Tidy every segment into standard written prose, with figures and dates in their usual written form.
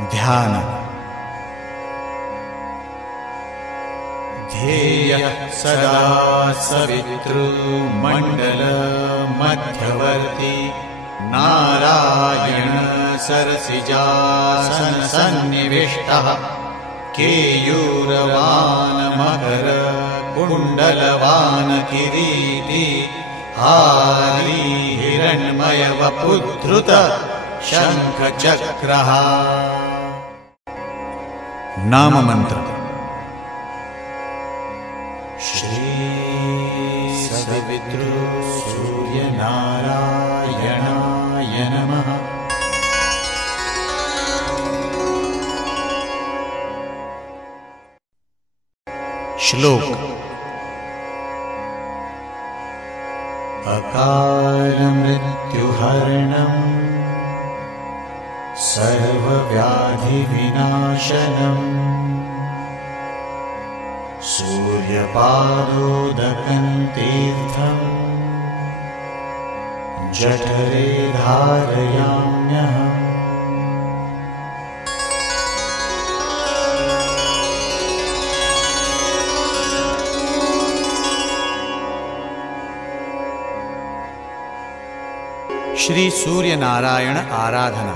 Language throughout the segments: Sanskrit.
ध्यान। ध्येयः सदा सवितृमण्डलमध्यवर्ती नारायण सरसिजासन सन्निविष्टः केयूरवान् मकर कुण्डलवान् किरीटी हारी हिरण्मय वपुद्धृत शंखचक्रः। नाम मंत्र। श्री सवितृ सूर्य नारायणाय नमः। श्लोक। अकाल मृत्युहरणम् सर्वव्याधिविनाशनम् सूर्यपादोदकं तीर्थम् जठरे धारयाम्यहम्। श्री सूर्य नारायण आराधना।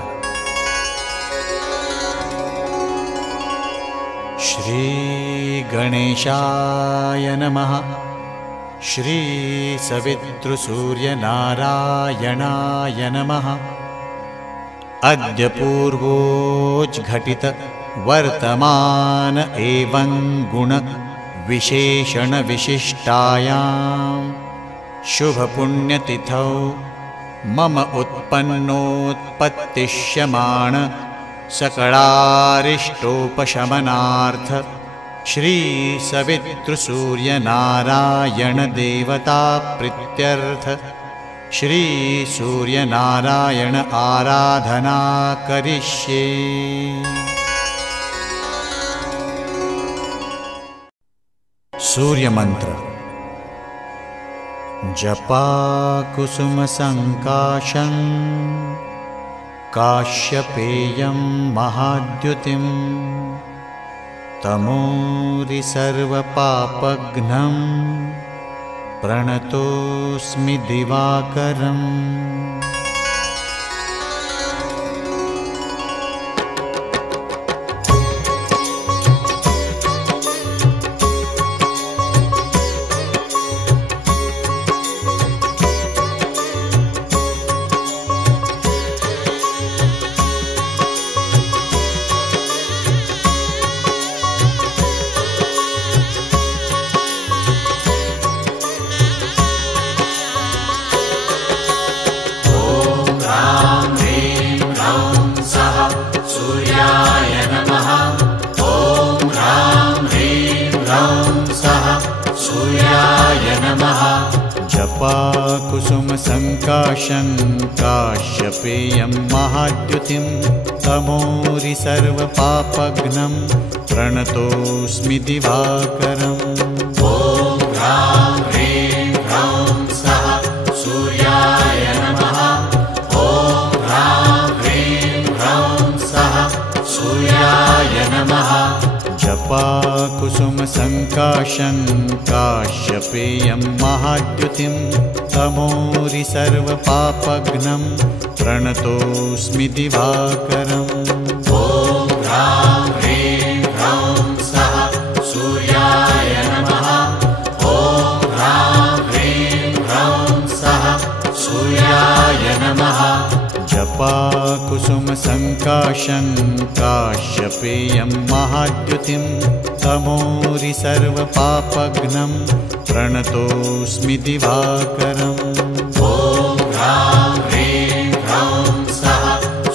श्री गणेशाय नमः। श्री सवितृ सूर्य नारायणाय नमः। अद्य पूर्वोज्घटित वर्तमान एवं गुण विशेषण विशिष्टायां शुभ पुण्यतिथौ मम उत्पन्नोत्पत्तिष्यमाण सकलारिष्टोपशमनार्थ श्री सवितृ सूर्य नारायण देवता प्रीत्यर्थ श्री सूर्य नारायण आराधना करिष्ये। सूर्य मंत्र। जपा कुसुम संकाशं काश्यपेयं महाद्युतिं तमोरि सर्वपापघ्नं प्रणतोऽस्मि दिवाकरम्। जपा कुसुम संकाशं काश्यपेयं महाद्युतिं तमोरि सर्वपापघ्नं प्रणतोऽस्मि दिवाकरम्। ॐ ह्रां ह्रीं ह्रौं सः सूर्याय नमः। ॐ ह्रां ह्रीं ह्रौं सः सूर्याय नमः। जपा कुसुम संकाशं काश्यपेयं महाद्युतिं तमोरि सर्वपापघ्नं प्रणतोऽस्मि दिवाकरम्। ॐ ह्रां ह्रीं ह्रौं सः सूर्याय नमः। ॐ ह्रां ह्रीं ह्रौं सः सूर्याय नमः। जपा कुसुम संकाशं काश्यपेयं महाद्युतिं तमोरि सर्वपापघ्नं प्रणतोऽस्मि दिवाकरम्। ॐ ह्रां ह्रीं ह्रौं सः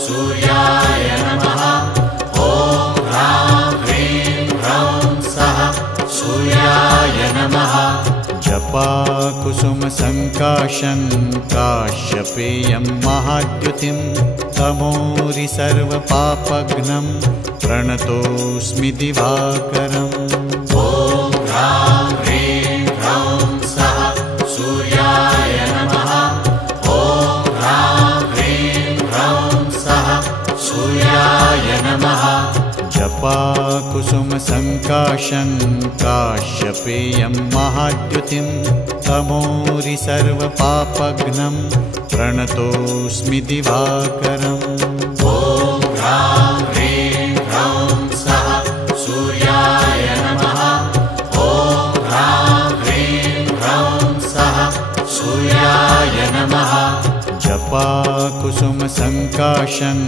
सूर्याय नमः। ॐ ह्रां ह्रीं ह्रौं सः सूर्याय नमः। जपा कुसुम संकाशं काश्यपेयं महाद्युतिं तमोरि सर्वपापघ्नं प्रणतोऽस्मि दिवाकरम्। ॐ ह्रां ह्रीं ह्रौं सः सूर्याय नमः। ॐ ह्रां ह्रीं ह्रौं सः सूर्याय नमः जपाकुसुमसङ्काशं काश्यपेयं महाद्युतिं तमोरि सर्वपापघ्नं प्रणतोऽस्मि दिवाकरम् ॐ ह्रां ह्रीं ह्रौं सः सूर्याय नमः ॐ ह्रां ह्रीं ह्रौं सः सूर्याय नमः जपाकुसुमसङ्काशं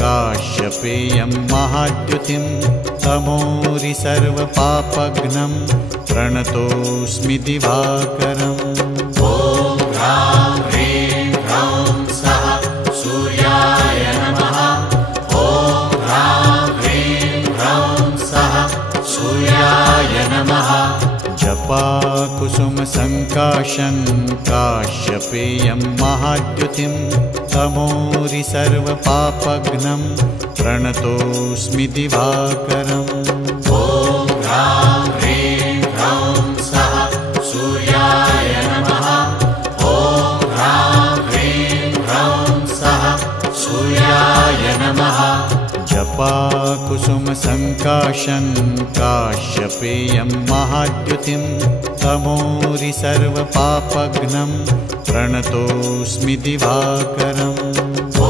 काश्यपेयं महाद्युतिं तमोरि सर्वपापघ्नं प्रणतोऽस्मि दिवाकरम् ॐ ह्रां ह्रीं ह्रौं सः सूर्याय नमः ॐ ह्रां ह्रीं ह्रौं सः सूर्याय नमः जपाकुसुमसङ्काशं काश्यपेयं महाद्युतिं तमोरि सर्वपापघ्नं प्रणतोऽस्मि दिवाकरम् ॐ ह्रां ह्रीं ह्रौं सः सूर्याय नमः ॐ ह्रां ह्रीं ह्रौं सः सूर्याय नमः जपाकुसुमसङ्काशं काश्यपेयं महाद्युतिं तमोरि सर्वपापघ्नं प्रणतोऽस्मि दिवाकरम् ॐ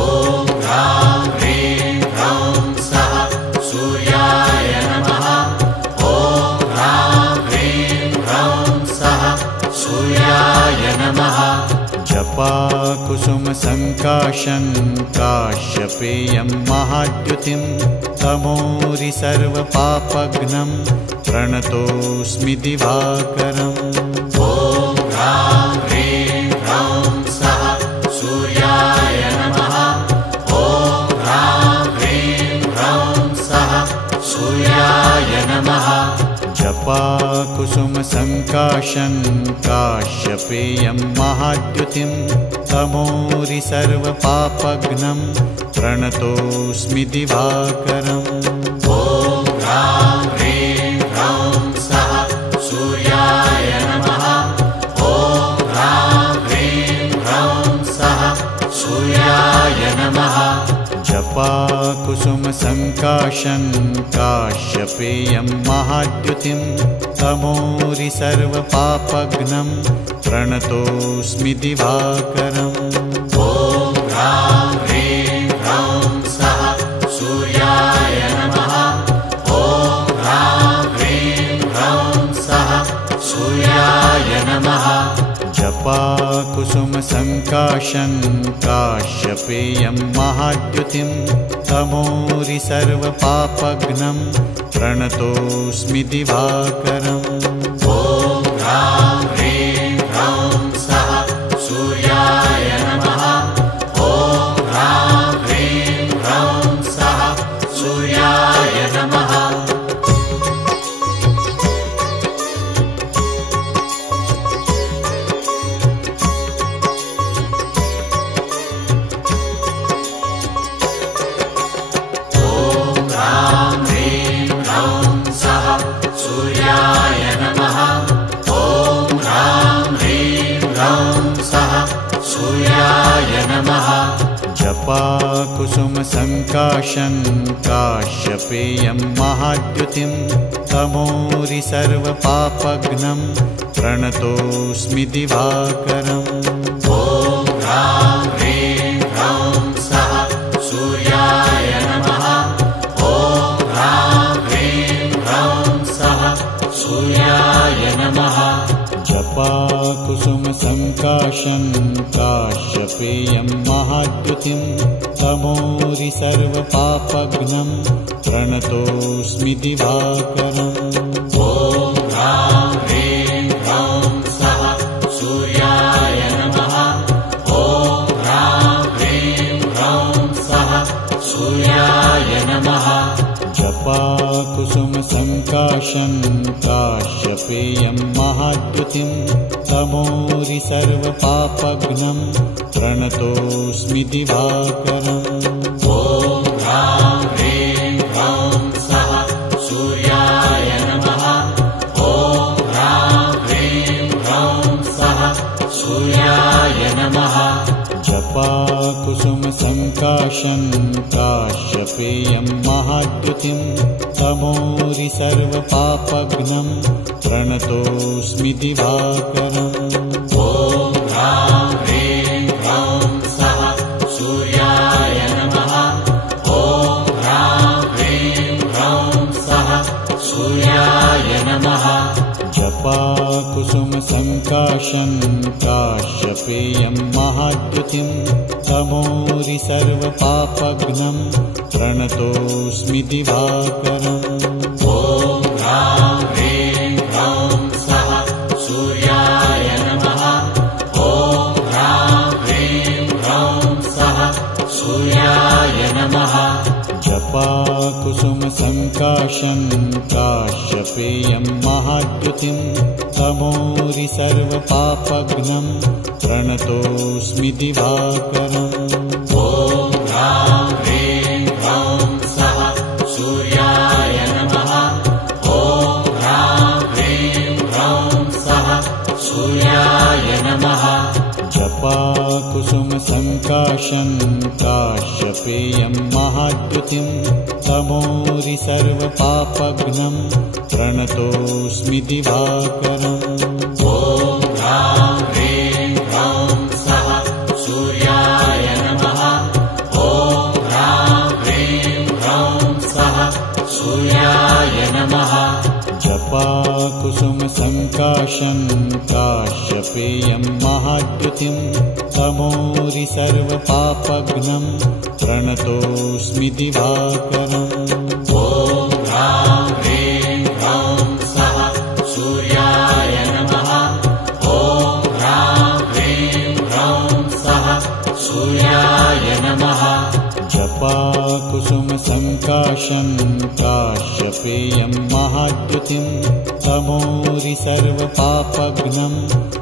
ह्रां ह्रीं ह्रौं सः सूर्याय नमः ॐ ह्रां ह्रीं ह्रौं सः सूर्याय नमः जपाकुसुमसङ्काशं काश्यपेयं महाद्युतिं तमोरि सर्वपापघ्नं प्रणतोऽस्मि दिवाकरम् ॐ ह्रां ह्रीं ह्रौं सः सूर्याय नमः ॐ ह्रां ह्रीं ह्रौं सः सूर्याय नमः जपाकुसुमसङ्काशं काश्यपेयं महाद्युतिं तमोरि सर्वपापघ्नं प्रणतोऽस्मि दिवाकरम् ॐ ह्रां ह्रीं ह्रौं सः सूर्याय नमः ॐ ह्रां ह्रीं ह्रौं सः सूर्याय नमः जपाकुसुमसङ्काशं काश्यपेयं महाद्युतिं तमोरि सर्वपापघ्नं प्रणतोऽस्मि दिवाकरम् ॐ ह्रां ह्रीं ह्रौं सः सूर्याय नमः ॐ ह्रां ह्रीं ह्रौं सः सूर्याय नमः जपाकुसुमसङ्काशं काश्यपेयं महाद्युतिं तमोरि सर्वपापघ्नं प्रणतोऽस्मि दिवाकरम् ॐ ह्रां ह्रीं ह्रौं सः सूर्याय नमः ॐ ह्रां ह्रीं ह्रौं सः सूर्याय नमः जपाकुसुमसङ्काशं काश्यपेयं महाद्युतिं तमोरि सर्वपापघ्नं प्रणतोऽस्मि दिवाकरम् ॐ ह्रां ह्रीं ह्रौं सः सूर्याय नमः ॐ ह्रां ह्रीं ह्रौं सः सूर्याय नमः जपाकुसुमसङ्काशं काश्यपेयं महाद्युतिं तमोरि सर्वपापघ्नं प्रणतोऽस्मि दिवाकरम् ॐ ह्रां ह्रीं ह्रौं सः सूर्याय नमः ॐ ह्रां ह्रीं ह्रौं सः सूर्याय नमः जपाकुसुमसङ्काशं काश्यपेयं महाद्युतिं तमोरि सर्वपापघ्नं प्रणतोऽस्मि दिवाकरम् ॐ ह्रां ह्रीं ह्रौं सः सूर्याय नमः ॐ ह्रां ह्रीं ह्रौं सः सूर्याय नमः जपाकुसुमसङ्काशं सङ्काशं काश्यपेयं महाद्युतिं तमोरि सर्वपापघ्नं प्रणतोऽस्मि दिवाकरम् ॐ ह्रां ह्रीं ह्रौं सः सूर्याय नमः ॐ ह्रां ह्रीं ह्रौं सः सूर्याय नमः जपाकुसुमसङ्काशं काश्यपेयं महाद्युतिं तमोरि सर्वपापघ्नं प्रणतोऽस्मि दिवाकरम् ॐ ह्रां ह्रीं ह्रौं सः सूर्याय नमः ॐ ह्रां ह्रीं ह्रौं सः सूर्याय नमः जपाकुसुमसङ्काशं काश्यपेयं महाद्युतिं तमोरि सर्वपापघ्नं प्रणतोऽस्मि दिवाकरम् ॐ ह्रां ह्रीं ह्रौं सः सूर्याय नमः ॐ ह्रां ह्रीं ह्रौं सः सूर्याय नमः जपाकुसुमसङ्काशं काश्यपेयं महाद्युतिं तमोरि सर्वपापघ्नं प्रणतोऽस्मि दिवाकरम् ॐ ह्रां ह्रीं ह्रौं सः सूर्याय नमः ॐ ह्रां ह्रीं ह्रौं सः सूर्याय नमः जपाकुसुमसङ्काशं काश्यपेयं महाद्युतिं तमोरि सर्वपापघ्नं प्रणतोऽस्मि दिवाकरम् ॐ ह्रां ह्रीं ह्रौं सः सूर्याय नमः ॐ ह्रां ह्रीं ह्रौं सः सूर्याय नमः जपाकुसुमसङ्काशं काश्यपेयं महाद्युतिं तमोरि सर्वपापघ्नं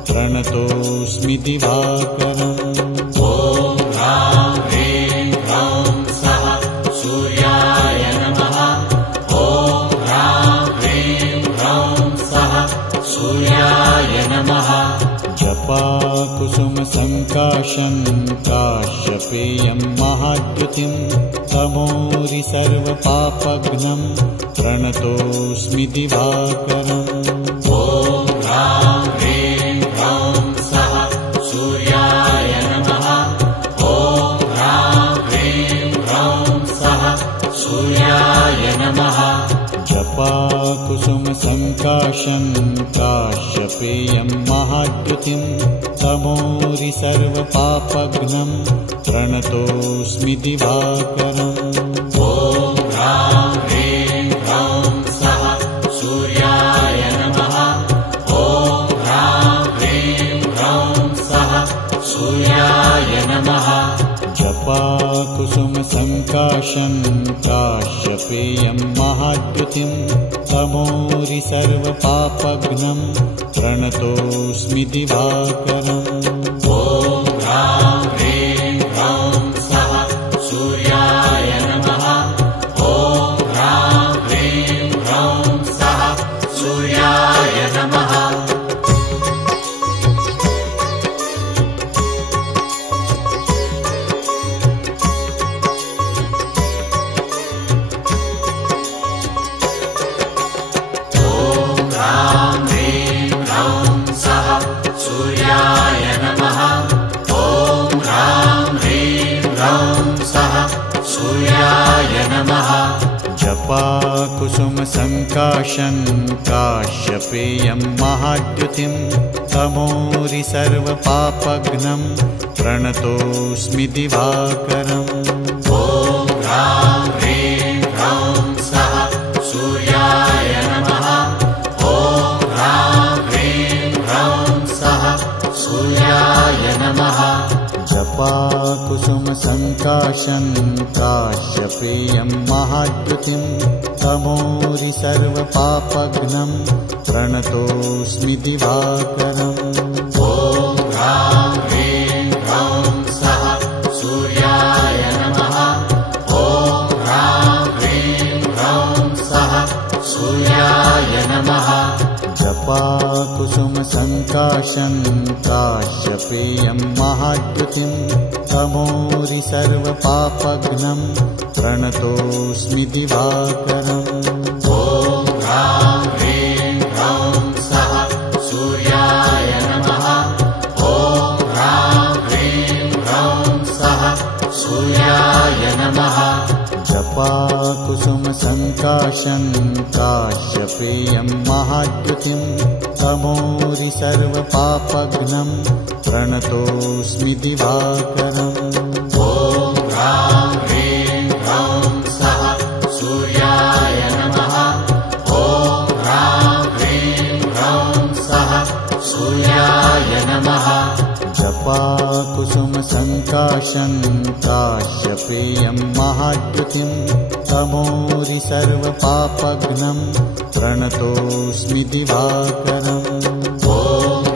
प्रणतोऽस्मि दिवाकरम् ॐ ह्रां ह्रीं ह्रौं सः सूर्याय नमः ॐ ह्रां ह्रीं ह्रौं सः सूर्याय नमः जपाकुसुमसङ्काशं काश्यपेयं महाद्युतिं तमोरि सर्वपापघ्नं प्रणतोऽस्मि दिवाकरम् ॐ ह्रां ह्रीं ह्रौं सः सूर्याय नमः ॐ ह्रां ह्रीं ह्रौं सः सूर्याय नमः जपाकुसुमसङ्काशं काश्यपेयं महाद्युतिं तमोरि सर्वपापघ्नं प्रणतोऽस्मि दिवाकरम् ॐ ह्रां ह्रीं ह्रौं सः सूर्याय नमः ॐ ह्रां ह्रीं ह्रौं सः सूर्याय नमः जपाकुसुमसङ्काशं काश्यपेयं महाद्युतिं तमोरि सर्वपापघ्नं प्रणतोऽस्मि दिवाकरम् ॐ ह्रां ह्रीं ह्रौं सः सूर्याय नमः ॐ ह्रां ह्रीं ह्रौं सः सूर्याय नमः जपाकुसुमसङ्काशं काश्यपेयं महाद्युतिं तमोरि सर्वपापघ्नं प्रणतोऽस्मि दिवाकरम् ॐ ह्रां ह्रीं ह्रौं सः सूर्याय नमः ॐ ह्रां ह्रीं ह्रौं सः सूर्याय नमः जपाकुसुमसङ्काशं काश्यपेयं महाद्युतिं तमोरि सर्वपापघ्नं प्रणतोऽस्मि दिवाकरम् ॐ ह्रां ह्रीं ह्रौं सः सूर्याय नमः ॐ ह्रां ह्रीं ह्रौं सः सूर्याय नमः जपाकुसुमसङ्काशं काश्यपेयं महाद्युतिं तमोरि सर्वपापघ्नं प्रणतोऽस्मि दिवाकरम्। ॐ ह्रां ह्रीं ह्रौं सः सूर्याय नमः। ॐ ह्रां ह्रीं ह्रौं सः सूर्याय नमः। जपाकुसुमसङ्काशं काश्यपेयं महाद्युतिं तमोरि सर्वपापघ्नं प्रणतोऽस्मि दिवाकरम्। ॐ ह्रां ह्रीं ह्रौं सः सूर्याय नमः। ॐ ह्रां ह्रीं ह्रौं सः सूर्याय नमः। जपाकुसुमसङ्काशं काश्यपेयं महाद्युतिं तमोरि सर्वपापघ्नं प्रणतोऽस्मि दिवाकरम्। ॐ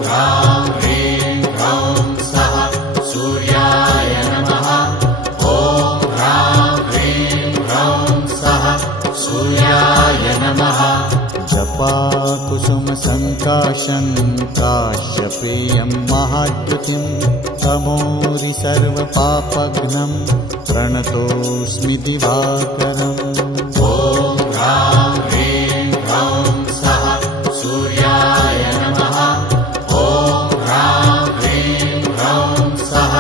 ह्रां ह्रीं ह्रौं सः सूर्याय नमः। ॐ ह्रां ह्रीं ह्रौं सः सूर्याय नमः। जपाकुसुमसङ्काशं काश्यपेयं महाद्युतिं तमोरि सर्वपापघ्नं प्रणतोऽस्मि दिवाकरम्। ॐ ह्रां ह्रीं ह्रौं सः सूर्याय नमः। ॐ ह्रां ह्रीं ह्रौं सः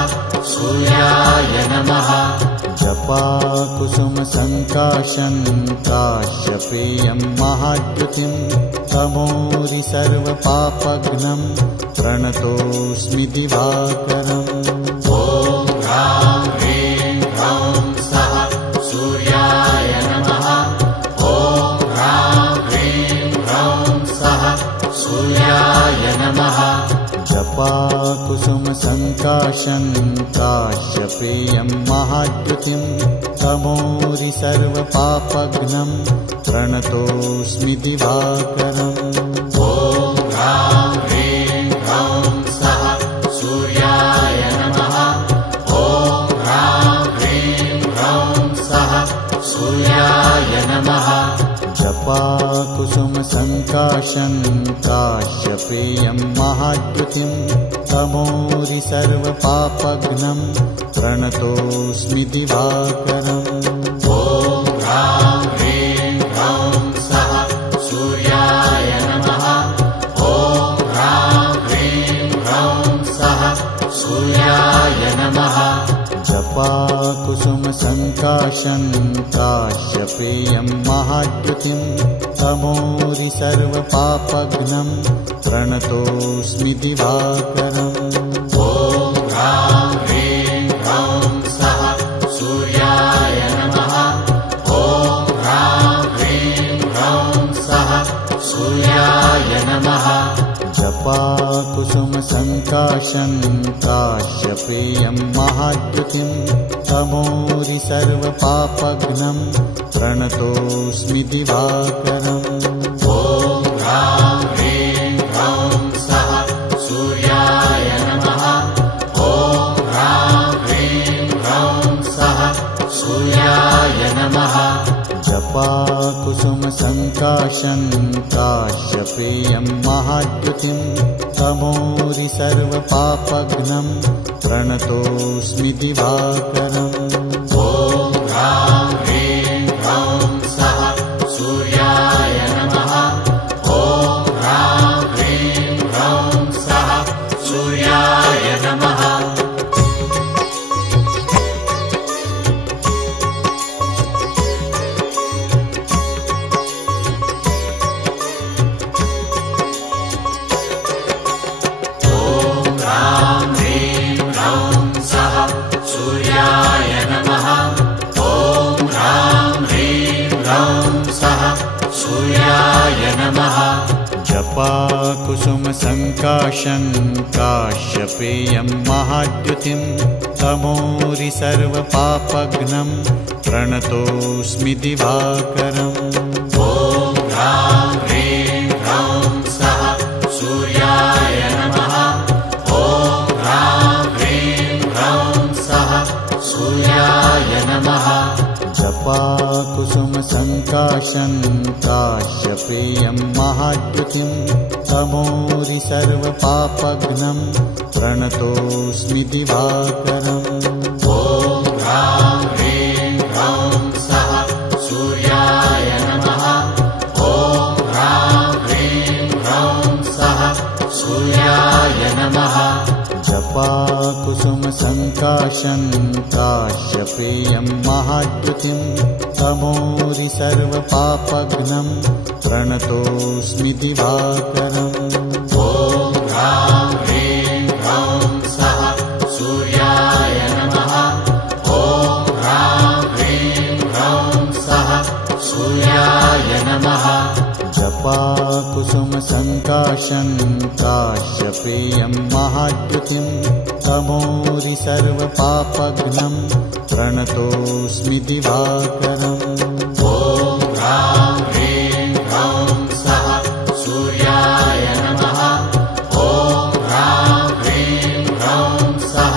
सूर्याय नमः। जपाकुसुमसङ्काशं काश्यपेयं महाद्युतिं तमोरि सर्वपापघ्नं प्रणतोऽस्मि दिवाकरम्। ॐ ह्रां ह्रीं ह्रौं सः सूर्याय नमः। ॐ ह्रां ह्रीं ह्रौं सः सूर्याय नमः। जपाकुसुमसङ्काशं काश्यपेयं महाद्युतिं तमोरि सर्वपापघ्नं प्रणतोऽस्मि दिवाकरम्। ॐ ह्रां ह्रीं ह्रौं सः सूर्याय नमः। ॐ ह्रां ह्रीं ह्रौं सः सूर्याय नमः। जपाकुसुमसङ्काशं काश्यपेयं महाद्युतिं तमोरि सर्वपापघ्नं प्रणतोऽस्मि दिवाकरम्। ॐ ह्रां ह्रीं ह्रौं सः सूर्याय नमः। ॐ ह्रां ह्रीं ह्रौं सः सूर्याय नमः। जपाकुसुमसङ्काशं काश्यपेयं महाद्युतिं तमोरि सर्वपापघ्नं प्रणतोऽस्मि दिवाकरम्। ॐ ह्रां ह्रीं ह्रौं सः सूर्याय नमः। ॐ ह्रां ह्रीं ह्रौं सः सूर्याय नमः। जपाकुसुमसङ्काशं काश्यपेयं महाद्युतिं तमोरि सर्वपापघ्नं प्रणतोऽस्मि दिवाकरम्। ॐ ह्रां ह्रीं ह्रौं सः सूर्याय नमः। ॐ ह्रां ह्रीं ह्रौं सः सूर्याय नमः। जपाकुसुमसङ्काशं काश्यपेयं महाद्युतिं तमोरि सर्वपापघ्नं प्रणतोऽस्मि दिवाकरम्। ॐ ह्रां ह्रीं ह्रौं सः सूर्याय नमः। ॐ ह्रां ह्रीं ह्रौं सः सूर्याय नमः। सूर्याय नमः। ॐ ह्रां ह्रीं ह्रौं सः सूर्याय नमः। जपाकुसुमसङ्काशं काश्यपेयं महाद्युतिं तमोरि सर्वपापघ्नं प्रणतोऽस्मि दिवाकरम्। ॐ ह्रां ह्रीं ह्रौं सः सूर्याय नमः। ॐ ह्रां ह्रीं ह्रौं सः सूर्याय नमः। जपाकुसुमसङ्काशं काश्यपेयं महाद्युतिं तमोरि सर्वपापघ्नं प्रणतोऽस्मि दिवाकरम्। जपाकुसुमसङ्काशं काश्यपेयं महाद्युतिं तमोरि सर्वपापघ्नं प्रणतोऽस्मि दिवाकरम्। ॐ ह्रां ह्रीं ह्रौं सः सूर्याय नमः। ॐ ह्रां ह्रीं ह्रौं सः सूर्याय नमः। जपाकुसुमसङ्काशं काश्यपेयं महाद्युतिं तमोरि सर्वपापघ्नं प्रणतोऽस्मि दिवाकरम्। ॐ ह्रां ह्रीं ह्रौं सः सूर्याय नमः। ॐ ह्रां ह्रीं ह्रौं सः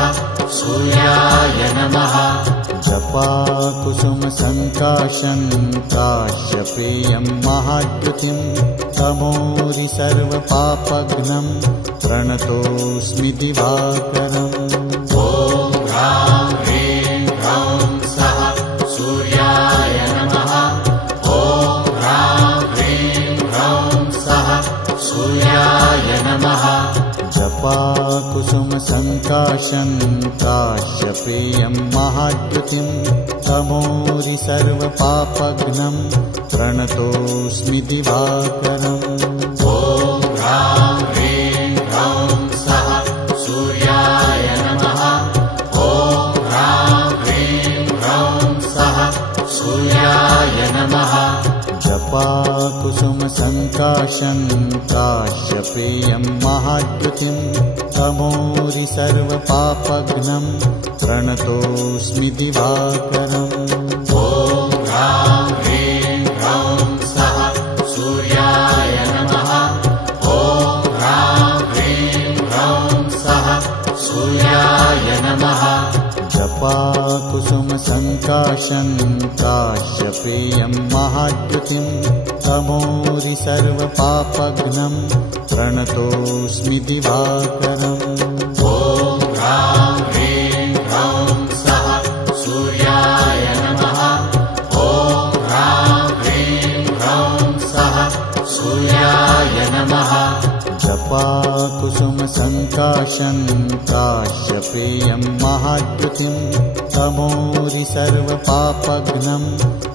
सूर्याय नमः। जपाकुसुमसङ्काशं काश्यपेयं महाद्युतिं तमोरि सर्वपापघ्नं प्रणतोऽस्मि दिवाकरम्। ॐ ह्रां ह्रीं ह्रौं सः सूर्याय नमः। ॐ ह्रां ह्रीं ह्रौं सः सूर्याय नमः। जपाकुसुमसङ्काशं काश्यपेयं महाद्युतिं तमोरि सर्वपापघ्नं प्रणतोऽस्मि दिवाकरम्। ॐ ह्रां ह्रीं ह्रौं सः सूर्याय नमः। ॐ ह्रां ह्रीं ह्रौं सः सूर्याय नमः। जपाकुसुमसङ्काशं काश्यपेयं महाद्युतिं तमोरि सर्वपापघ्नं प्रणतोऽस्मि दिवाकरम्। ॐ ह्रां ह्रीं ह्रौं सः सूर्याय नमः। ॐ ह्रां ह्रीं ह्रौं सः सूर्याय नमः। जपाकुसुमसङ्काशं काश्यपेयं महाद्युतिं तमोरि सर्वपापघ्नं प्रणतोऽस्मि दिवाकरम्। ॐ ह्रां ह्रीं ह्रौं सः सूर्याय नमः। ॐ ह्रां ह्रीं ह्रौं सः सूर्याय नमः। जपाकुसुमसङ्काशं काश्यपेयं महाद्युतिं तमोरि सर्वपापघ्नं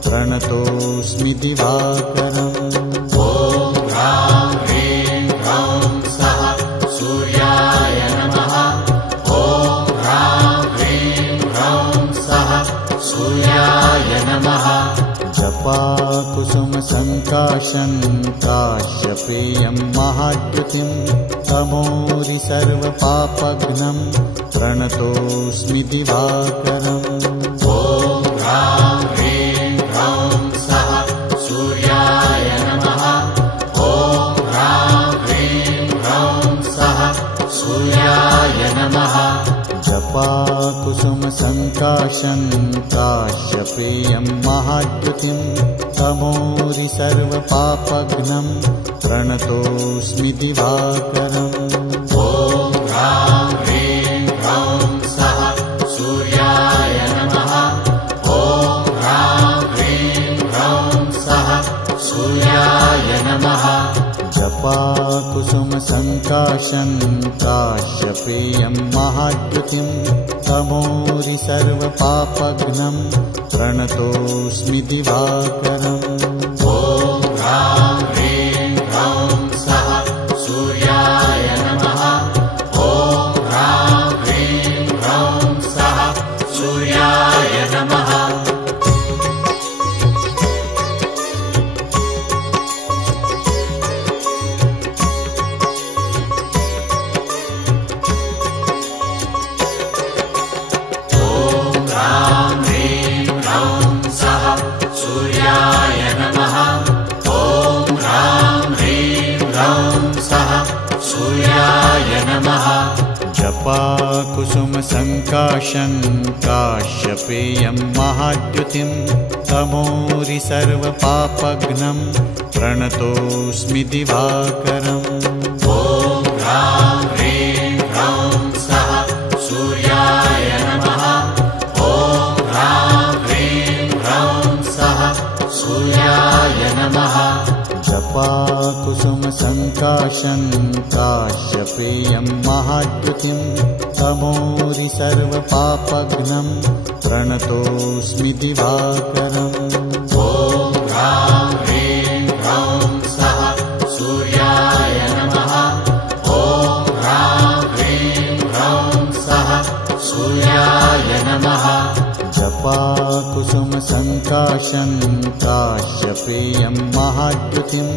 प्रणतोऽस्मि दिवाकरम्। ॐ ह्रां ह्रीं ह्रौं सः सूर्याय नमः। ॐ ह्रां ह्रीं ह्रौं सः सूर्याय नमः। जपाकुसुमसङ्काशं काश्यपेयं महाद्युतिं तमोरि सर्वपापघ्नं प्रणतोऽस्मि दिवाकरम्। ॐ ह्रां ह्रीं ह्रौं सः सूर्याय नमः। ॐ ह्रां ह्रीं ह्रौं सः सूर्याय नमः। जपाकुसुमसङ्काशं काश्यपेयं महाद्युतिं तमोरि सर्वपापघ्नं प्रणतोऽस्मि दिवाकरम्। ॐ ह्रां ह्रीं ह्रौं सः सूर्याय नमः। ॐ ह्रां ह्रीं ह्रौं सः सूर्याय नमः। जपाकुसुमसङ्काशं काश्यपेयं महाद्युतिं तमोरि सर्वपापघ्नं प्रणतोऽस्मि दिवाकरम्। ॐ ह्रां ह्रीं ह्रौं सः सूर्याय नमः। ॐ ह्रां ह्रीं ह्रौं सः सूर्याय नमः। सूर्याय नमः। ॐ ह्रां ह्रीं ह्रौं सः सूर्याय नमः। जपाकुसुमसङ्काशं काश्यपेयं महाद्युतिं तमोरि सर्वपापघ्नं प्रणतोऽस्मि दिवाकरम्। ॐ ह्रां ह्रीं ह्रौं सः सूर्याय नमः। ॐ ह्रां ह्रीं ह्रौं सः सूर्याय नमः। जपाकुसुमसङ्काशं काश्यपेयं महाद्युतिं तमोरि सर्वपापघ्नं प्रणतोऽस्मि दिवाकरम्। ॐ ह्रां ह्रीं ह्रौं सः सूर्याय नमः। ॐ ह्रां ह्रीं ह्रौं सः सूर्याय नमः। जपाकुसुमसङ्काशं काश्यपेयं महाद्युतिं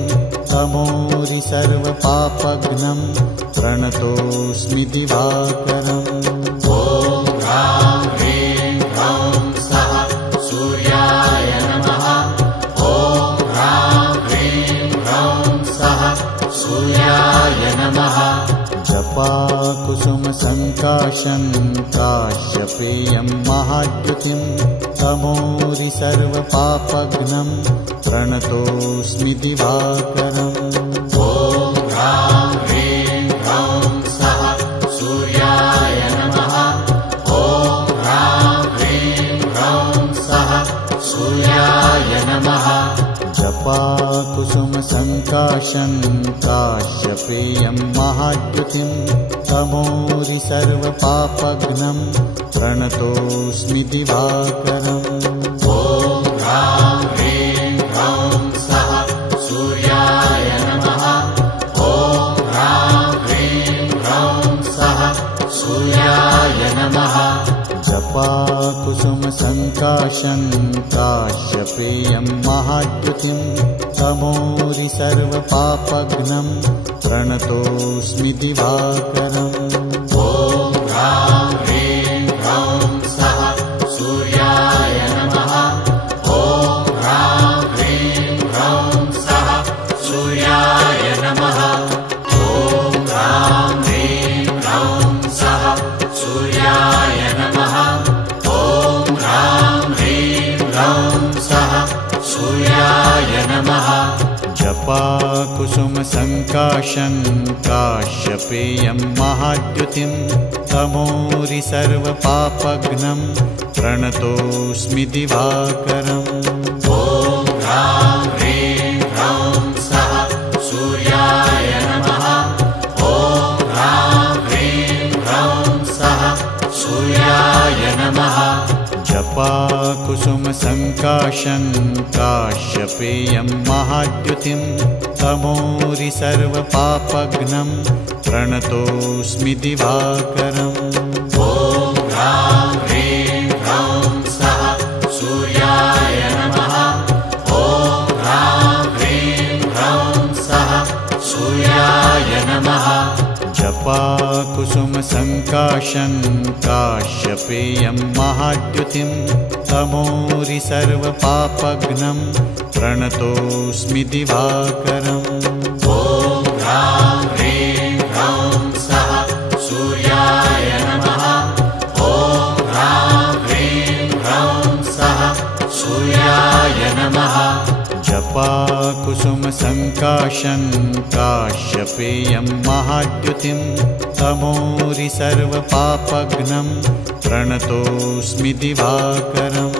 तमोरि सर्वपापघ्नं प्रणतोऽस्मि दिवाकरम्। ॐ ह्रां ह्रीं ह्रौं सः सूर्याय नमः। ॐ ह्रां ह्रीं ह्रौं सः सूर्याय नमः। जपाकुसुमसङ्काशं काश्यपेयं महाद्युतिं तमोरि सर्वपापघ्नं प्रणतोऽस्मि दिवाकरम्। ॐ ह्रां ह्रीं ह्रौं सः सूर्याय नमः। ॐ ह्रां ह्रीं ह्रौं सः सूर्याय नमः। जपाकुसुमसङ्काशं काश्यपेयं महाद्युतिं तमोरि सर्वपापघ्नं प्रणतोऽस्मि दिवाकरम्। ॐ ह्रां ह्रीं ह्रौं सः सूर्याय नमः। ॐ ह्रां ह्रीं ह्रौं सः सूर्याय नमः। जपाकुसुमसङ्काशं काश्यपेयं महाद्युतिं तमोरि सर्वपापघ्नं प्रणतोऽस्मि दिवाकरम्। ॐ ह्रां ह्रीं ह्रौं सः सूर्याय नमः। ॐ ह्रां ह्रीं ह्रौं सः सूर्याय नमः। ॐ ह्रां ह्रीं ह्रौं सः सूर्याय नमः। ॐ ह्रां ह्रीं ह्रौं सः सूर्याय नमः। जपाकुसुमसङ्काशं काश्यपेयं महाद्युतिं तमोरि सर्वपापघ्नं प्रणतोऽस्मि दिवाकरम्। ॐ ह्रां ह्रीं ह्रौं सः सूर्याय नमः। ॐ ह्रां ह्रीं ह्रौं सः सूर्याय नमः। जपाकुसुमसङ्काशं काश्यपेयं महाद्युतिं तमोरि सर्वपापघ्नं प्रणतोऽस्मि दिवाकरम्। ॐ ह्रां ह्रीं ह्रौं सः सूर्याय नमः। ॐ ह्रां ह्रीं ह्रौं सः सूर्याय नमः। जपाकुसुमसङ्काशं काश्यपेयं महाद्युतिं तमोरि सर्वपापघ्नं प्रणतोऽस्मि दिवाकरम्। ॐ ह्रां ह्रीं ह्रौं सः सूर्याय नमः। ॐ ह्रां ह्रीं ह्रौं सः सूर्याय नमः। जपाकुसुमसङ्काशं काश्यपेयं महाद्युतिं तमोरि सर्वपापघ्नं प्रणतोऽस्मि दिवाकरम्।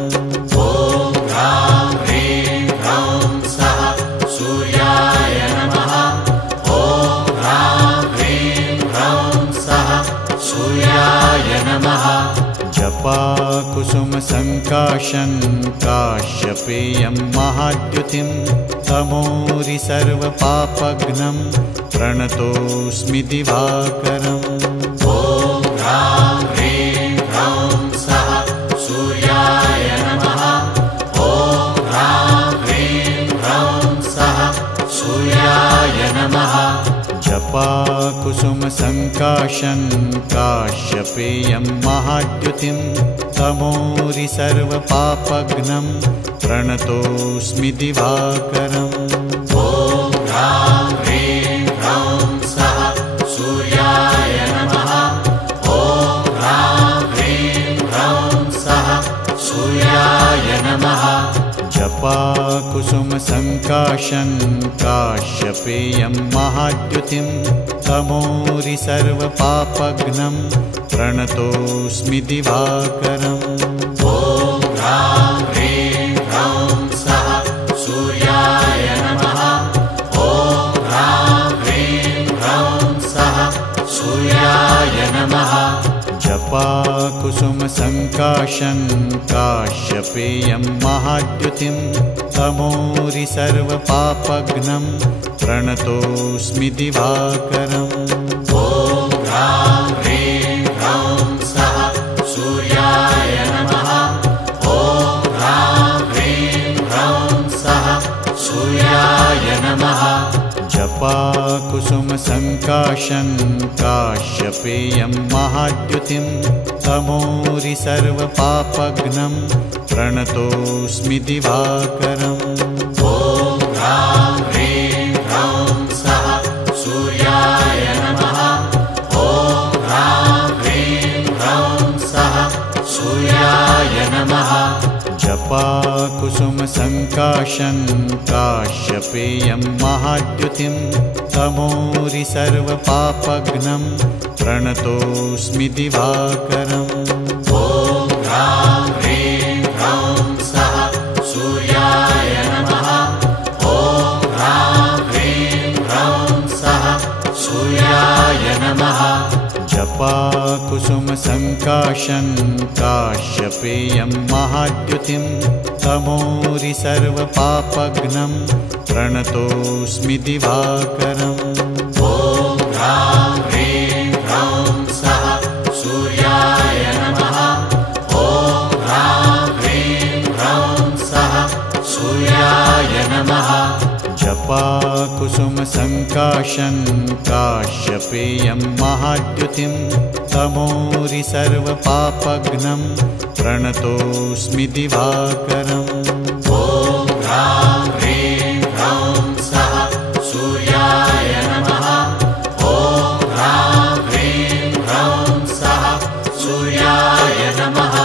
ॐ ह्रां ह्रीं ह्रौं सः सूर्याय नमः। ॐ ह्रां ह्रीं ह्रौं सः सूर्याय नमः। जपाकुसुमसङ्काशं काश्यपेयं महाद्युतिं तमोरि सर्वपापघ्नं प्रणतोऽस्मि दिवाकरम्। ॐ ह्रां ह्रीं ह्रौं सः सूर्याय नमः। ॐ ह्रां ह्रीं ह्रौं सः सूर्याय नमः। जपाकुसुमसङ्काशं काश्यपेयं महाद्युतिं तमोरि सर्वपापघ्नं प्रणतोऽस्मि दिवाकरम्। ॐ ह्रां ह्रीं ह्रौं सः सूर्याय नमः। ॐ ह्रां ह्रीं ह्रौं सः सूर्याय नमः। जपाकुसुमसङ्काशं काश्यपेयं महाद्युतिं तमोरि सर्वपापघ्नं प्रणतोऽस्मि दिवाकरम्। ॐ ह्रां ह्रीं ह्रौं सः सूर्याय नमः। ॐ कुसुमसङ्काशं काश्यपेयं महाद्युतिं तमोरि सर्वपापघ्नं प्रणतोऽस्मि दिवाकरम्। ॐ ह्रां ह्रीं ह्रौं सः सूर्याय नमः। ॐ ह्रां ह्रीं ह्रौं सः सूर्याय नमः। जपाकुसुमसङ्काशं काश्यपेयं महाद्युतिं तमोरि सर्वपापघ्नं प्रणतोऽस्मि दिवाकरम्। ॐ ह्रां ह्रीं ह्रौं सः सूर्याय नमः। ॐ ह्रां ह्रीं ह्रौं सः सूर्याय नमः। जपाकुसुमसङ्काशं काश्यपेयं महाद्युतिं तमोरि सर्वपापघ्नं प्रणतोऽस्मि दिवाकरम्। ॐ ह्रां ह्रीं ह्रौं सः सूर्याय नमः। ॐ ह्रां ह्रीं ह्रौं सः सूर्याय नमः। जपाकुसुमसङ्काशं काश्यपेयं महाद्युतिं तमोरि सर्वपापघ्नं प्रणतोऽस्मि दिवाकरम्। ॐ ह्रां ह्रीं ह्रौं सः सूर्याय नमः। ॐ ह्रां ह्रीं ह्रौं सः सूर्याय नमः। जपाकुसुमसङ्काशं काश्यपेयं महाद्युतिं तमोरि सर्वपापघ्नं प्रणतोऽस्मि दिवाकरम्। ॐ ह्रां ह्रीं ह्रौं सः सूर्याय नमः। ॐ ह्रां ह्रीं ह्रौं सः सूर्याय नमः।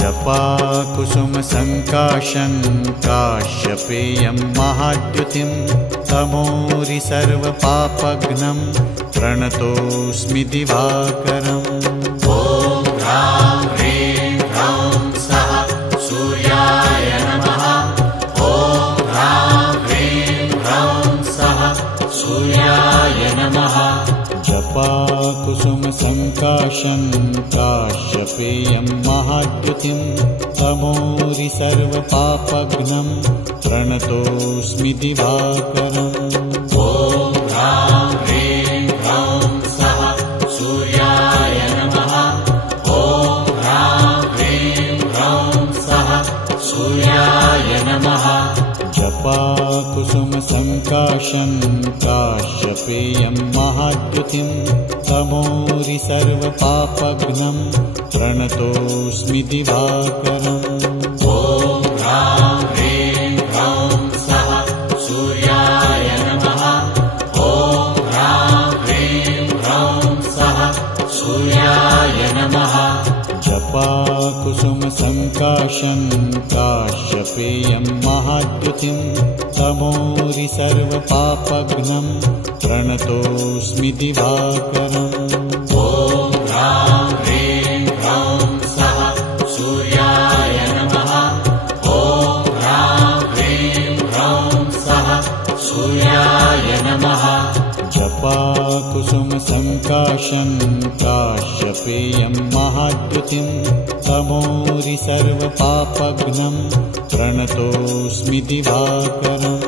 जपाकुसुमसङ्काशं काश्यपेयं महाद्युतिं तमोरि सर्वपापघ्नं प्रणतोऽस्मि दिवाकरम्। ॐ ह्रां ह्रीं ह्रौं सः सूर्याय नमः। ॐ ह्रां ह्रीं ह्रौं सः सूर्याय नमः। जपाकुसुमसङ्काशं काश्यपेयं महाद्युतिं तमोरि सर्वपापघ्नं प्रणतोऽस्मि दिवाकरम्। ॐ ह्रां ह्रीं ह्रौं सः सूर्याय नमः। ॐ ह्रां ह्रीं ह्रौं सः सूर्याय नमः। जपाकुसुमसङ्काशं काश्यपेयं महाद्युतिं तमोरि सर्वपापघ्नं प्रणतोऽस्मि दिवाकरम्। ॐ ह्रां ह्रीं ह्रौं सः सूर्याय नमः। ॐ ह्रां ह्रीं ह्रौं सः सूर्याय नमः। जपाकुसुमसङ्काशं काश्यपेयं महाद्युतिं तमोरि सर्वपापघ्नं प्रणतोऽस्मि दिवाकरम्। ॐ ह्रां ह्रीं ह्रौं सः सूर्याय नमः। ॐ ह्रां ह्रीं ह्रौं सः सूर्याय नमः। जपाकुसुमसङ्काशं काश्यपेयं महाद्युतिं तमोरि सर्वपापघ्नं प्रणतोऽस्मि दिवाकरम्।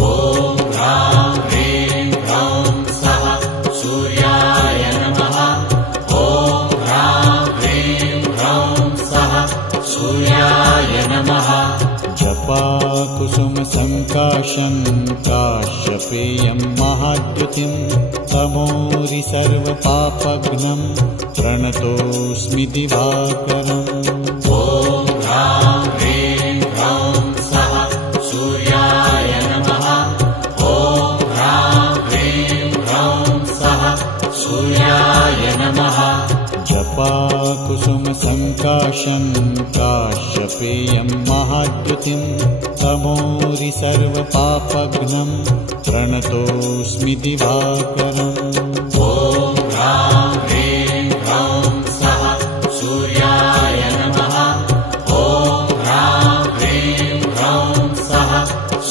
ॐ ह्रां ह्रीं ह्रौं सः सूर्याय नमः। ॐ ह्रां ह्रीं ह्रौं सः सूर्याय नमः। जपाकुसुमसङ्काशं काश्यपेयं महाद्युतिं तमोरि सर्वपापघ्नं प्रणतोऽस्मि दिवाकरम्। ॐ ह्रां ह्रीं ह्रौं सः सूर्याय नमः। ॐ ह्रां ह्रीं ह्रौं सः सूर्याय नमः। जपाकुसुमसङ्काशं काश्यपेयं महाद्युतिं तमोरि सर्वपापघ्नं प्रणतोऽस्मि दिवाकरम्। ॐ ह्रां ह्रीं ह्रौं सः सूर्याय नमः। ॐ ह्रां ह्रीं ह्रौं सः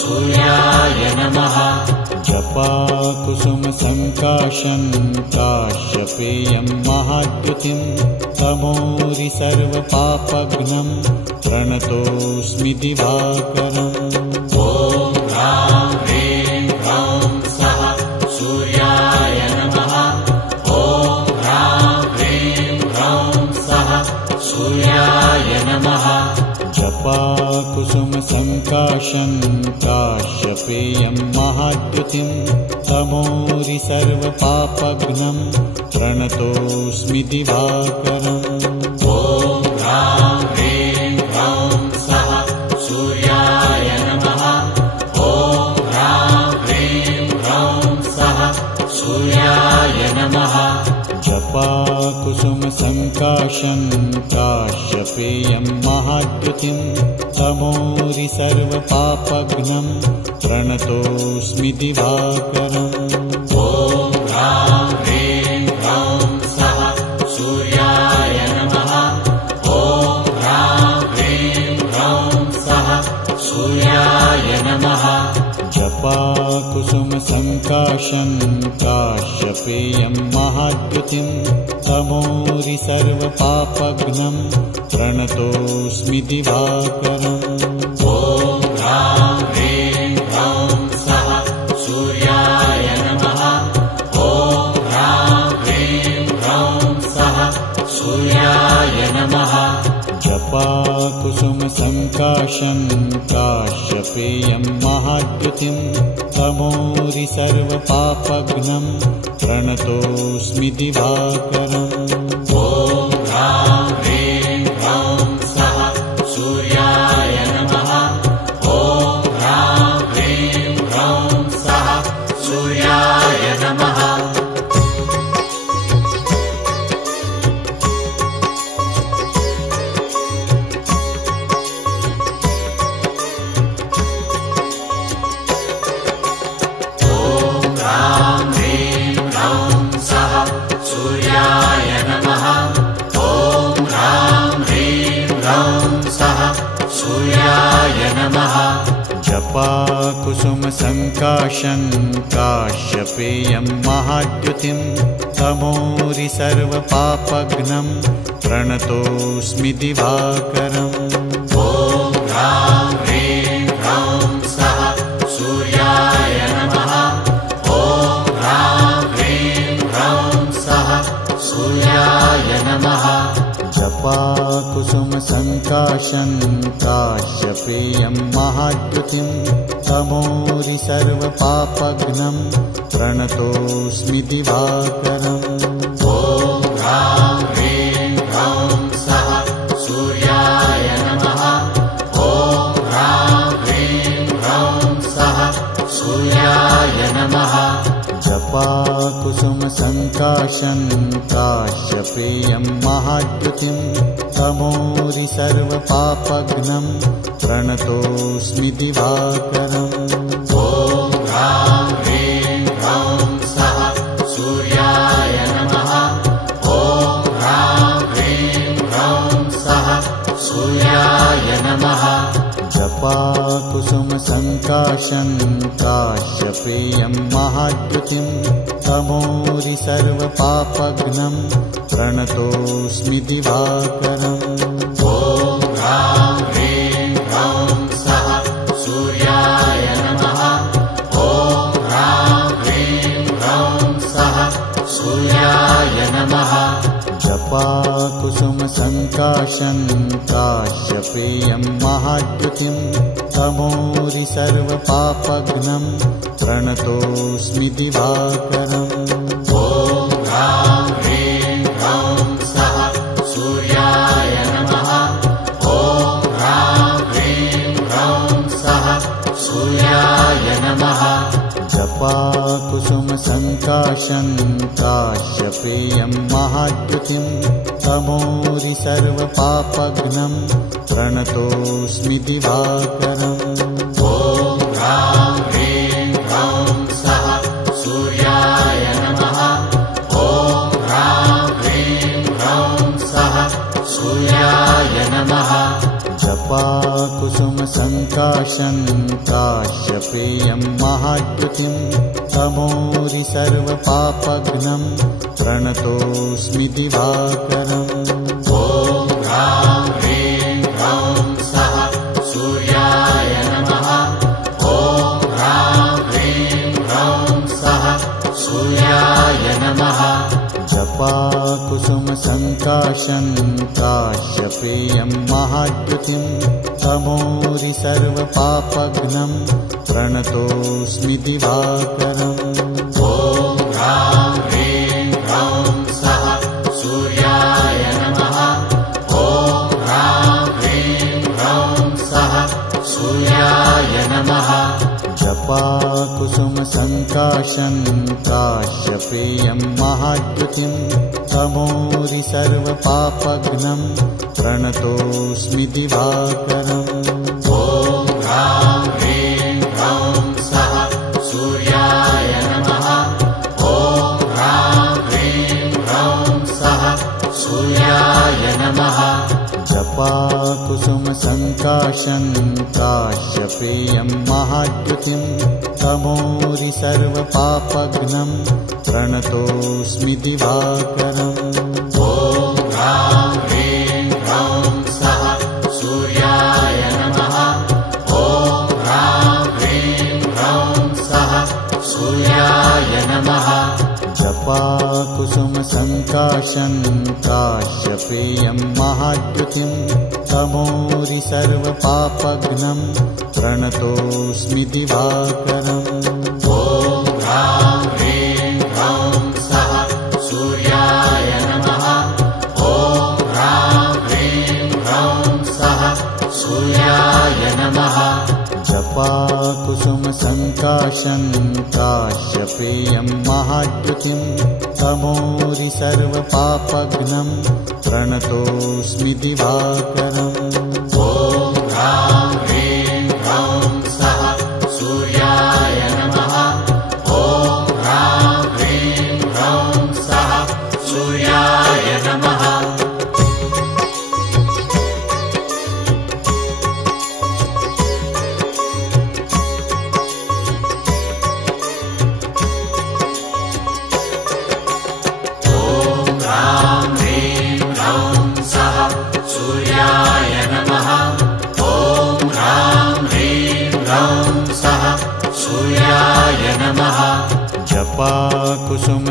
सूर्याय नमः। जपाकुसुमसङ्काशं काश्यपेयं महाद्युतिं तमोरि सर्वपापघ्नं प्रणतोऽस्मि दिवाकरम्। ॐ ह्रां ह्रीं ह्रौं सः सूर्याय नमः। ॐ ह्रां ह्रीं ह्रौं सः सूर्याय नमः। जपाकुसुमसङ्काशं काश्यपेयं महाद्युतिं तमोरि सर्वपापघ्नं प्रणतोऽस्मि दिवाकरम्। ॐ ह्रां ह्रीं ह्रौं सः सूर्याय नमः। ॐ ह्रां ह्रीं ह्रौं सः सूर्याय नमः। जपाकुसुमसङ्काशं काश्यपेयं महाद्युतिं तमोरि सर्वपापघ्नं प्रणतोऽस्मि दिवाकरम्। ॐ ह्रां ह्रीं ह्रौं सः सूर्याय नमः। ॐ ह्रां ह्रीं ह्रौं सः सूर्याय नमः। जपाकुसुमसङ्काशं काश्यपेयं महाद्युतिं तमोरि सर्वपापघ्नं प्रणतोऽस्मि दिवाकरम्। ॐ ह्रां ह्रीं ह्रौं सः सूर्याय नमः। ॐ ह्रां ह्रीं ह्रौं सः सूर्याय नमः। जपाकुसुमसङ्काशं काश्यपेयं महाद्युतिं तमोरि सर्वपापघ्नं प्रणतोऽस्मि दिवाकरम्। ॐ ह्रां ह्रीं ह्रौं सः सूर्याय नमः। ॐ ह्रां ह्रीं ह्रौं सः सूर्याय नमः। सूर्याय नमः। ॐ ह्रां ह्रीं ह्रौं सः सूर्याय नमः। जपाकुसुमसङ्काशं काश्यपेयं महाद्युतिं तमोरि सर्वपापघ्नं प्रणतोऽस्मि दिवाकरम्। ॐ ह्रां ह्रीं ह्रौं सः सूर्याय नमः। ॐ ह्रां ह्रीं ह्रौं सः सूर्याय नमः। जपाकुसुमसङ्काशं काश्यपेयं महाद्युतिं तमोरि सर्वपापघ्नं प्रणतोऽस्मि दिवाकरम्। ॐ ह्रां ह्रीं ह्रौं सः सूर्याय नमः। ॐ ह्रां ह्रीं ह्रौं सः सूर्याय नमः। जपाकुसुमसङ्काशं काश्यपेयं महाद्युतिं तमोरि सर्वपापघ्नं प्रणतोऽस्मि दिवाकरम्। ॐ ह्रां ह्रीं ह्रौं सः सूर्याय नमः। ॐ ह्रां ह्रीं ह्रौं सः सूर्याय नमः। जपाकुसुमसङ्काशं काश्यपेयं महाद्युतिं तमोरि सर्वपापघ्नं प्रणतोऽस्मि दिवाकरम्। ॐ ह्रां ह्रीं ह्रौं सः सूर्याय नमः। ॐ ह्रां ह्रीं ह्रौं सः सूर्याय नमः। जपाकुसुमसङ्काशं काश्यपेयं महाद्युतिं तमोरि सर्वपापघ्नं प्रणतोऽस्मि दिवाकरम्। ॐ ह्रां ह्रीं ह्रौं सः सूर्याय नमः। ॐ ह्रां ह्रीं ह्रौं सः सूर्याय नमः। जपाकुसुमसङ्काशं सङ्काशं काश्यपेयं महाद्युतिं तमोरि सर्वपापघ्नं प्रणतोऽस्मि दिवाकरम् ॐ ह्रां ह्रीं ह्रौं सः सूर्याय नमः। ॐ ह्रां ह्रीं ह्रौं सः सूर्याय नमः। जपाकुसुमसङ्काशं काश्यपेयं महाद्युतिं तमोरि सर्वपापघ्नं प्रणतोऽस्मि दिवाकरम् ॐ ह्रां ह्रीं ह्रौं सः सूर्याय नमः। ॐ ह्रां ह्रीं ह्रौं सः सूर्याय नमः। जपाकुसुमसङ्काशं काश्यपेयं महाद्युतिं तमोरि सर्वपापघ्नं प्रणतोऽस्मि दिवाकरम् ॐ ह्रां ह्रीं ह्रौं सः सूर्याय नमः। ॐ ह्रां ह्रीं ह्रौं सः सूर्याय नमः। जपाकुसुमसङ्काशं काश्यपेयं महाद्युतिं तमोरि सर्वपापघ्नं प्रणतोऽस्मि दिवाकरम् ॐ ह्रां ह्रीं ह्रौं सः सूर्याय नमः। ॐ ह्रां ह्रीं ह्रौं सः सूर्याय नमः। जपाकुसुमसङ्काशं काश्यपेयं महाद्युतिं तमोरि सर्वपापघ्नं प्रणतोऽस्मि दिवाकरम् ॐ ह्रां ह्रीं ह्रौं सः सूर्याय नमः। ॐ ह्रां ह्रीं ह्रौं सः सूर्याय नमः। जपाकुसुमसङ्काशं काश्यपेयं महाद्युतिं तमोरि सर्वपापघ्नं प्रणतोऽस्मि दिवाकरम् ॐ ह्रां ह्रीं ह्रौं सः सूर्याय नमः। ॐ ह्रां ह्रीं ह्रौं सः सूर्याय नमः। जपाकुसुमसङ्काशं काश्यपेयं महाद्युतिं तमोरि सर्वपापघ्नं प्रणतोऽस्मि दिवाकरम् ॐ ह्रां ह्रीं ह्रौं सः सूर्याय नमः। ॐ ह्रां ह्रीं ह्रौं सः सूर्याय नमः। सूर्याय नमः। ॐ ह्रां ह्रीं ह्रौं सः सूर्याय नमः। जपाकुसुमसङ्काशं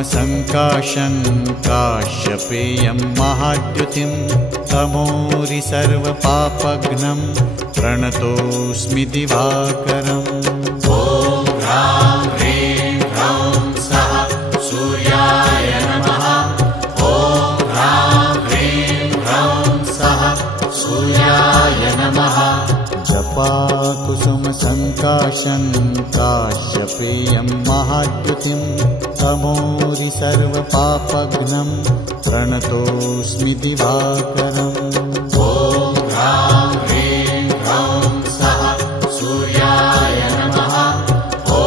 काश्यपेयं महाद्युतिं तमोरि सर्वपापघ्नं प्रणतोऽस्मि दिवाकरम् ॐ ह्रां ह्रीं ह्रौं सः सूर्याय नमः। ॐ ह्रां ह्रीं ह्रौं सः सूर्याय नमः। जपाकुसुमसङ्काशं काश्यपेयं महाद्युतिं तमोरि सर्वपापघ्नं प्रणतोऽस्मि दिवाकरम् ॐ ह्रां ह्रीं ह्रौं सः सूर्याय नमः। ॐ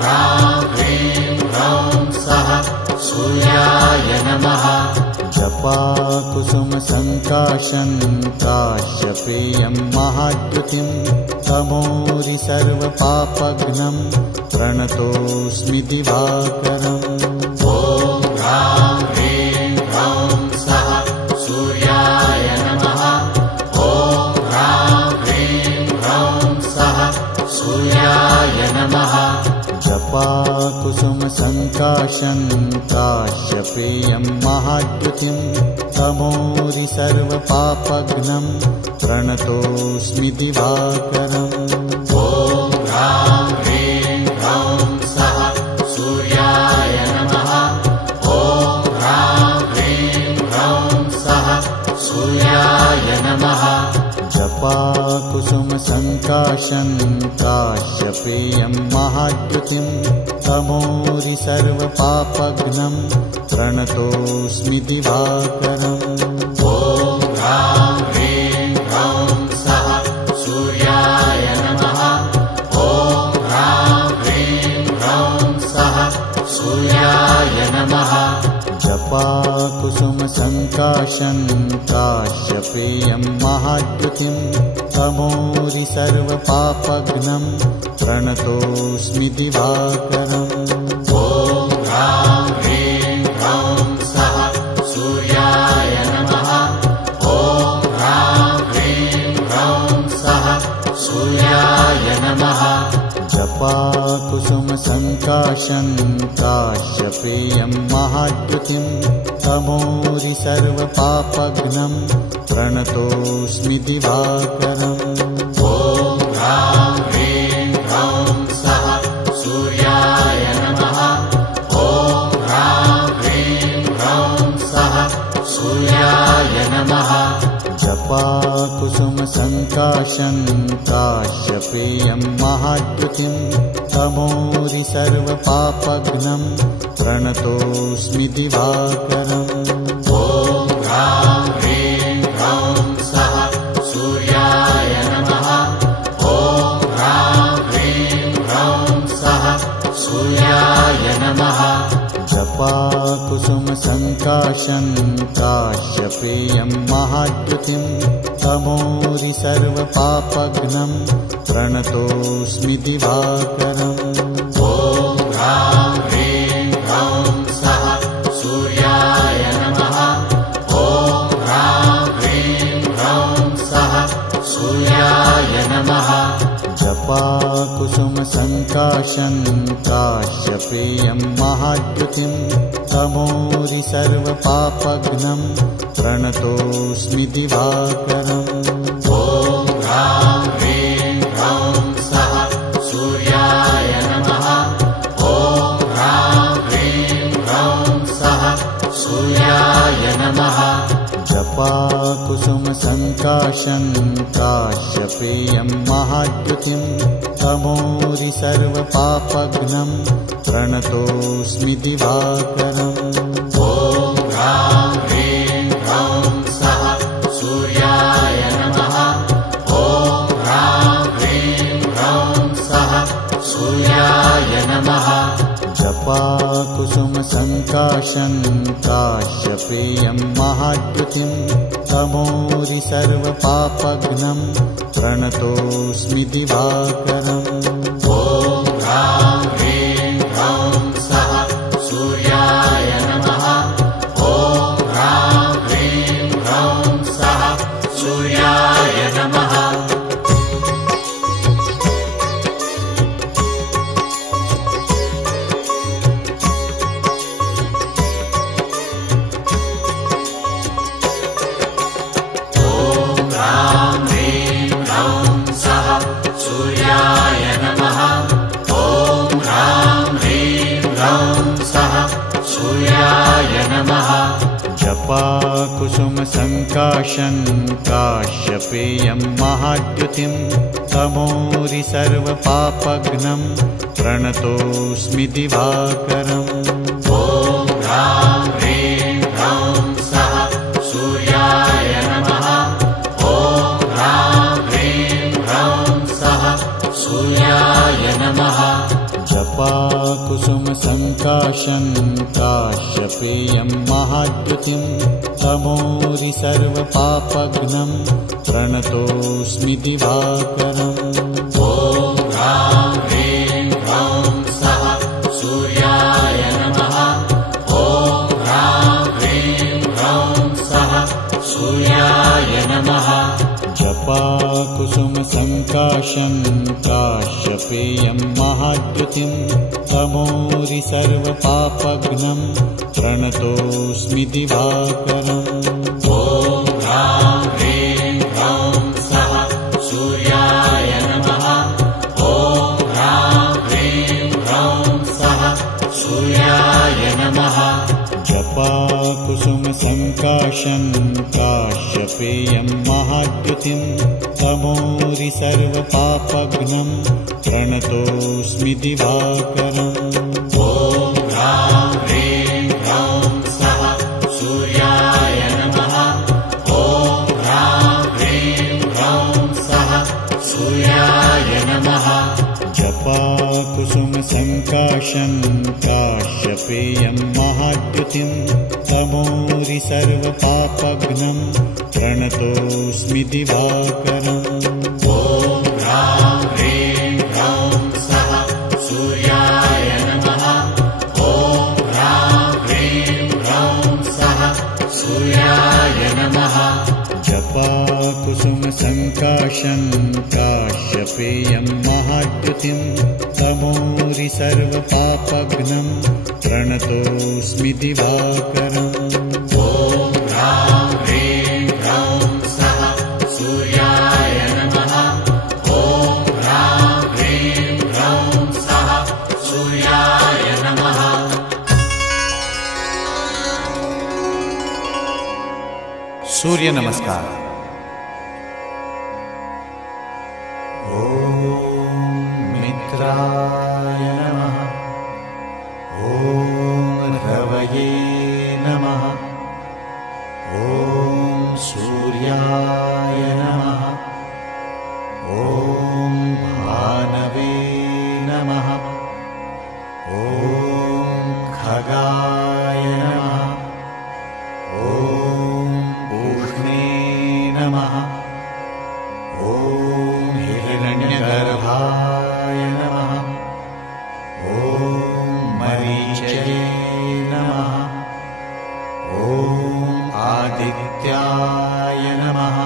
ह्रां ह्रीं ह्रौं सः सूर्याय नमः। जपाकुसुमसङ्काशं काश्यपेयं महाद्युतिं तमोरि सर्वपापघ्नं प्रणतोऽस्मि दिवाकरम् ॐ ह्रां ह्रीं ह्रौं सः सूर्याय नमः। ॐ ह्रां ह्रीं ह्रौं सः सूर्याय नमः। जपाकुसुमसङ्काशं काश्यपेयं महाद्युतिं तमोरि सर्वपापघ्नं प्रणतोऽस्मि दिवाकरम् ॐ ह्रां ह्रीं ह्रौं सः सूर्याय नमः। ॐ ह्रां ह्रीं ह्रौं सः सूर्याय नमः। जपाकुसुमसङ्काशं काश्यपेयं महाद्युतिं तमोरि सर्वपापघ्नं प्रणतोऽस्मि दिवाकरम्। ॐ ह्रां ह्रीं ह्रौं सः सूर्याय नमः। ॐ ह्रां ह्रीं ह्रौं सः सूर्याय नमः। जपाकुसुमसङ्काशं काश्यपेयं महाद्युतिं तमोरि सर्वपापघ्नं प्रणतोऽस्मि दिवाकरम्। ॐ ह्रां ह्रीं ह्रौं सः सूर्याय नमः। ॐ ह्रां ह्रीं ह्रौं सः सूर्याय नमः। जपाकुसुमसङ्काशं काश्यपेयं महाद्युतिं तमोरि सर्वपापघ्नं प्रणतोऽस्मि दिवाकरम्। ॐ ह्रां ह्रीं ह्रौं सः सूर्याय नमः। ॐ ह्रां ह्रीं ह्रौं सः सूर्याय नमः। जपाकुसुमसङ्काशं काश्यपेयं महाद्युतिं तमोरि सर्वपापघ्नं प्रणतोऽस्मि दिवाकरम्। ॐ ह्रां ह्रीं ह्रौं सः सूर्याय नमः। ॐ ह्रां ह्रीं ह्रौं सः सूर्याय नमः। जपाकुसुमसङ्काशं काश्यपेयं महाद्युतिं तमोरि सर्वपापघ्नं प्रणतोऽस्मि दिवाकरम्। ॐ ह्रां ह्रीं ह्रौं सः सूर्याय नमः। ॐ ह्रां ह्रीं ह्रौं सः सूर्याय नमः। जपाकुसुमसङ्काशं काश्यपेयं महाद्युतिं तमोरि सर्वपापघ्नं प्रणतोऽस्मि दिवाकरम्। ॐ ह्रां ह्रीं ह्रौं सः सूर्याय नमः। ॐ ह्रां ह्रीं ह्रौं सः सूर्याय नमः। जपाकुसुमसङ्काशं काश्यपेयं महाद्युतिं तमोरि सर्वपापघ्नं प्रणतोऽस्मि दिवाकरम्। ॐ ह्रां ह्रीं ह्रौं सः सूर्याय नमः। ॐ ह्रां ह्रीं ह्रौं सः सूर्याय नमः। जपाकुसुमसङ्काशं काश्यपेयं महाद्युतिं तमोरि सर्वपापघ्नं प्रणतोऽस्मि दिवाकरम्। ॐ ह्रां ह्रीं ह्रौं सः सूर्याय नमः। ॐ ह्रां ह्रीं ह्रौं सः सूर्याय नमः। जपाकुसुमसङ्काशं काश्यपेयं महाद्युतिं तमोरि सर्वपापघ्नं प्रणतोऽस्मि दिवाकरम्। ॐ ह्रां ह्रीं ह्रौं सः सूर्याय नमः। ॐ ह्रां ह्रीं ह्रौं सः सूर्याय नमः। जपाकुसुमसङ्काशं काश्यपेयं महाद्युतिं तमोरि सर्वपापघ्नं प्रणतोऽस्मि दिवाकरम्। ॐ ह्रां ह्रीं ह्रौं सः सूर्याय नमः। ॐ ह्रां ह्रीं ह्रौं सः सूर्याय नमः। जपाकुसुमसङ्काशं काश्यपेयं महाद्युतिं तमोरि सर्वपापघ्नं प्रणतोऽस्मि दिवाकरम्। ॐ ह्रां ह्रीं ह्रौं सः सूर्याय नमः। ॐ ह्रां ह्रीं ह्रौं सः सूर्याय नमः। जपाकुसुमसङ्काशं जपाकुसुमसङ्काशं काश्यपेयं महाद्युतिं तमोरि सर्वपापघ्नं प्रणतोऽस्मि दिवाकरम्। ॐ ह्रां ह्रीं ह्रौं सः सूर्याय नमः। ॐ ह्रां ह्रीं ह्रौं सः सूर्याय नमः। जपाकुसुमसङ्काशं काश्यपेयं महाद्युतिं तमोरि सर्वपापघ्नं प्रणतोऽस्मि दिवाकरम्। ॐ ह्रां ह्रीं ह्रौं सः सूर्याय नमः। ॐ ह्रां ह्रीं ह्रौं सः सूर्याय नमः। जपाकुसुमसङ्काशं काश्यपेयं महाद्युतिं तमोरि सर्वपापघ्नं प्रणतोऽस्मि दिवाकरम्। ॐ ह्रां ह्रीं ह्रौं सः सूर्याय नमः। ॐ ह्रां ह्रीं ह्रौं सः सूर्याय नमः। सूर्य नमस्कार। ॐ मित्राय नमः। ॐ रवये नमः। ॐ सूर्याय नमः। ॐ भानवे नमः। ॐ खगाय नमः। ॐ पूष्णे नमः। ॐ हिरण्यगर्भाय नमः। ॐ मरीचये नमः। ॐ आदित्याय नमः।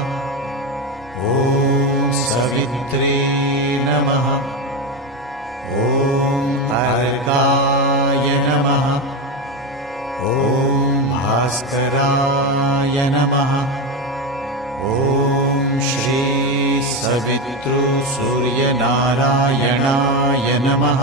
ॐ सवित्रे नमः। ॐ अर्काय नमः। ॐ भास्कराय नमः। ॐ श्री सवितृ सूर्यनारायणाय नमः।